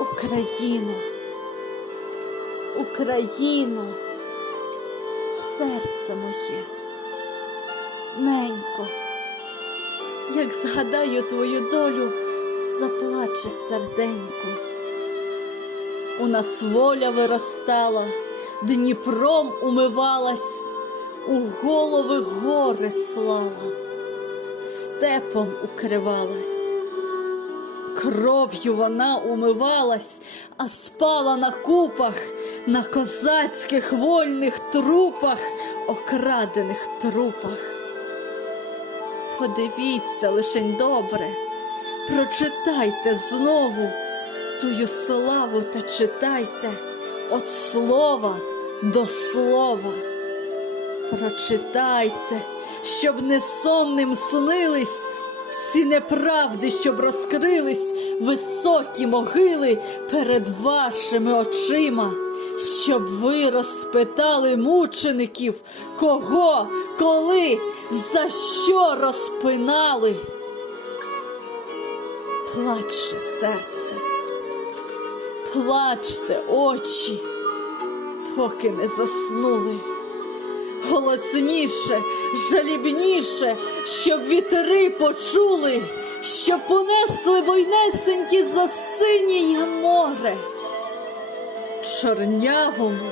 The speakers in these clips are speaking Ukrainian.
Україно, Україно, серце моє, ненько, як згадаю твою долю, заплаче серденько. У нас воля виростала, Дніпром умивалась, у голови гори слала, степом укривалась. Кров'ю вона умивалась, а спала на купах, на козацьких вольних трупах, окрадених трупах. Подивіться лишень добре, прочитайте знову тую славу та читайте от слова до слова. Прочитайте, щоб не сонним снились всі неправди, щоб розкрились високі могили перед вашими очима, щоб ви розпитали мучеників, кого, коли, за що розпинали. Плаче серце, плачте очі, поки не заснули голосніше, жалібніше, щоб вітри почули, щоб понесли войнесенькі за синє море, чорнявому,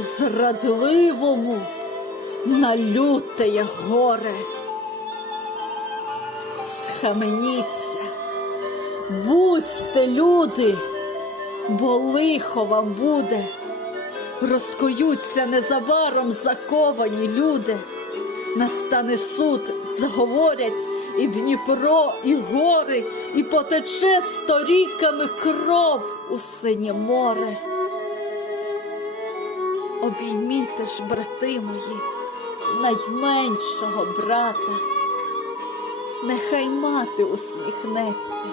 зрадливому, на лютеє горе. Схаменіться, будьте люди, бо лихо вам буде розкоються незабаром заковані люди. Настане суд, заговорять і Дніпро, і гори, і потече сторіками кров у синє море. Обійміте ж, брати мої, найменшого брата, нехай мати усміхнеться,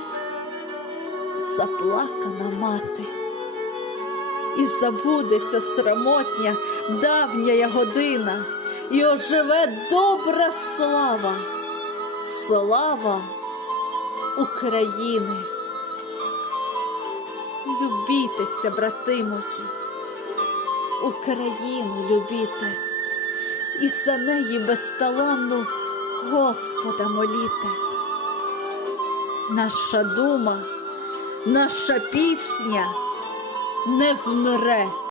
заплакана мати і забудеться срамотня давня година, і оживе добра слава, слава України. Любітеся, брати мої, Україну любіте, і за неї безталанну Господа моліте. Наша дума, наша пісня не вмре.